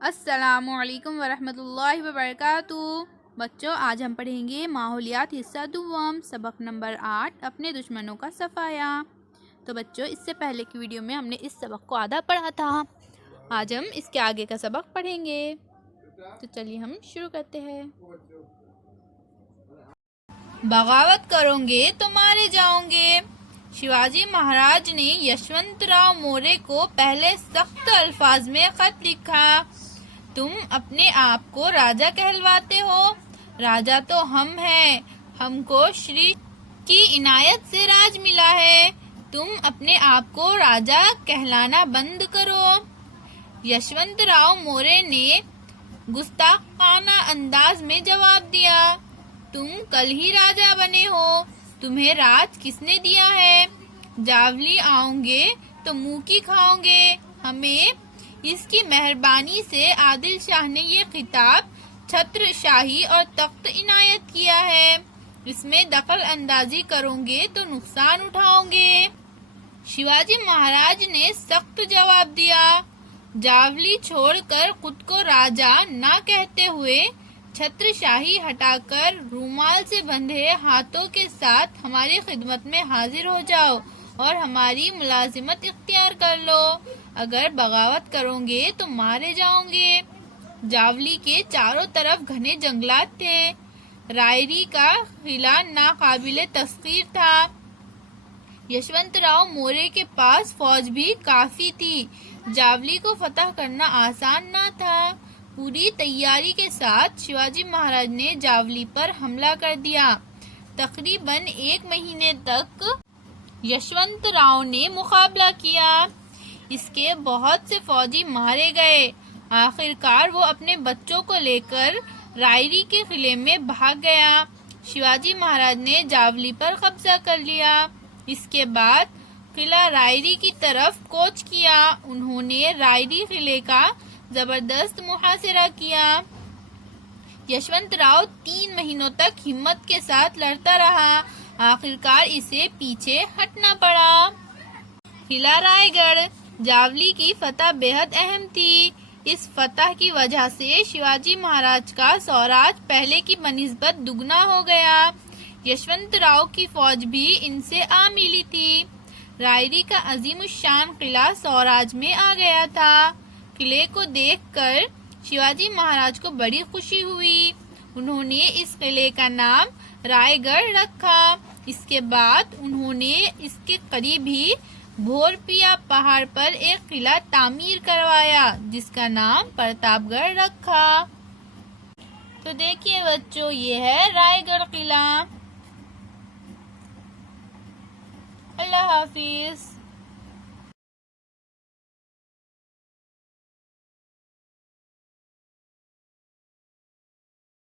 अस्सलामुअलैकुम वरहमतुल्लाहि वबरकातुहू। बच्चों, आज हम पढ़ेंगे माहौलियात हिस्सा दुव्वम सबक नंबर 8 अपने दुश्मनों का सफाया। तो बच्चों, इससे पहले की वीडियो में हमने इस सबक को आधा पढ़ा था। आज हम इसके आगे का सबक पढ़ेंगे। तो चलिए हम शुरू करते हैं। बगावत करोगे तो मारे जाओगे। शिवाजी महाराज ने यशवंतराव मोरे को पहले सख्त अल्फाज में खत लिखा। तुम अपने आप को राजा कहलवाते हो। राजा तो हम हैं। हमको श्री की इनायत से राज मिला है। तुम अपने आप को राजा कहलाना बंद करो। यशवंतराव मोरे ने गुस्ताखाना अंदाज में जवाब दिया। तुम कल ही राजा बने हो। तुम्हें राज किसने दिया है? जावली आओगे तो मुंह की खाओगे। हमें इसकी मेहरबानी से आदिल शाह ने ये खिताब छत्र शाही और तख्त इनायत किया है। इसमें दखल अंदाजी करोगे तो नुकसान उठाओगे। शिवाजी महाराज ने सख्त जवाब दिया। जावली छोड़कर खुद को राजा ना कहते हुए छत्रशाही हटाकर रूमाल से बंधे हाथों के साथ हमारी खिदमत में हाजिर हो जाओ और हमारी मुलाजिमत इख्तियार कर लो। अगर बगावत करोगे तो मारे जाओगे। जावली के चारों तरफ घने जंगलात थे। रायरी का किला नाकाबिले तस्खीर था। यशवंतराव मोरे के पास फौज भी काफी थी। जावली को फतह करना आसान न था। पूरी तैयारी के साथ शिवाजी महाराज ने जावली पर हमला कर दिया। तकरीबन 1 महीने तक यशवंतराव ने मुकाबला किया। इसके बहुत से फौजी मारे गए। आखिरकार वो अपने बच्चों को लेकर रायरी के किले में भाग गया। शिवाजी महाराज ने जावली पर कब्जा कर लिया। इसके बाद किला रायरी की तरफ कूच किया। उन्होंने रायरी किले का जबरदस्त मुहासिरा किया। यशवंतराव 3 महीनों तक हिम्मत के साथ लड़ता रहा। आखिरकार इसे पीछे हटना पड़ा। किला रायगढ़ जावली की फतह बेहद अहम थी। इस फतह की वजह से शिवाजी महाराज का स्वराज पहले की बनिस्बत दुगना हो गया। यशवंतराव की फौज भी इनसे आ मिली थी। रायरी का अजीमुशान किला स्वराज में आ गया था। किले को देखकर शिवाजी महाराज को बड़ी खुशी हुई। उन्होंने इस किले का नाम रायगढ़ रखा। इसके बाद उन्होंने इसके करीब ही भोरपिया पहाड़ पर एक किला तामीर करवाया जिसका नाम प्रतापगढ़ रखा। तो देखिए बच्चों, ये है रायगढ़ किला। अल्लाह हाफिज।